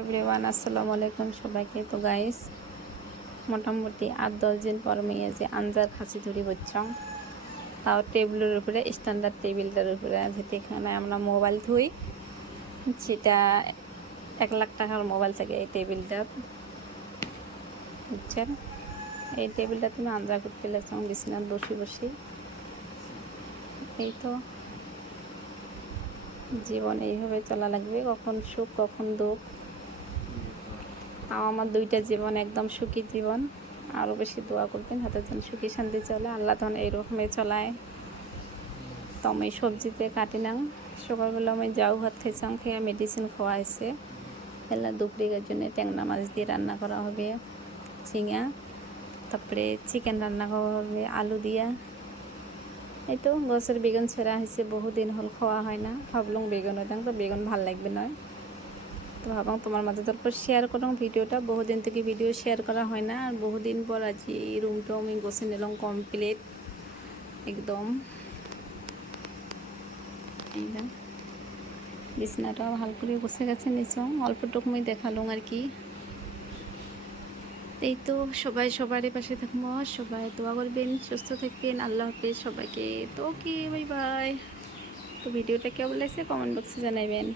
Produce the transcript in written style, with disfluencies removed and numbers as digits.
Everyone আসসালামু আলাইকুম সবাইকে। তো গাইস মোটামুটি 8-10 দিন পর মেয়ে যে আঞ্জার খাসি ধরি বলছং, তাও টেবিলের উপরে স্ট্যান্ডার্ড টেবিলটার উপরে যেতে এখানে আমরা মোবাইল থুই, সেটা 1 লাখ টাকার মোবাইল থাকে এই টেবিলটা, বুঝছেন? এই টেবিলটা তুমি আঞ্জা করতে লাগছ বিছানার বসে বসে। এই তো জীবন এইভাবে চলা লাগবে, কখন সুখ কখন দুঃখ। আমার 2টা জীবন একদম সুখী জীবন। আরও বেশি দোয়া করবেন হাতে যেন সুখী শান্তি চলে, আল্লাহ তখন এইরকমই চলায়। তো আমি সবজিতে কাটি নাং, সকালবেলা আমি যাও ভাত খাইছাম, খেয়ে মেডিসিন খাওয়া হয়েছে। এলা দুপুরের জন্য ট্যাংরা মাছ দিয়ে রান্না করা হবে, ঝিঙা, তারপরে চিকেন রান্না করা হবে আলু দিয়া। এই তো গাছের বেগুন ছেঁড়া হয়েছে, বহুদিন হল খাওয়া হয় না, ভাবলাম বেগুন হতাম, তো বেগুন ভাল লাগবে নয়, তো ভাবলাম তোমার মাঝে তারপর শেয়ার করলাম ভিডিওটা। বহুদিন থেকে ভিডিও শেয়ার করা হয় না, আর বহুদিন পর আজ এই রুমটাও আমি গোছে নিলাম কমপ্লিট একদম। এইটা বিছনাটাও ভালো করে বসে গেছে নিচং, অল্পটুকুই দেখালাম আর কি। এই তো সবাই সবারই পাশে থাকবো, সবাই দোয়া করবেন, সুস্থ থাকবেন। আল্লাহ হাফেজ সবাইকে। তো ওকে, বাই বাই। তো ভিডিওটা কেমন লাগছে কমেন্ট বক্সে জানাবেন।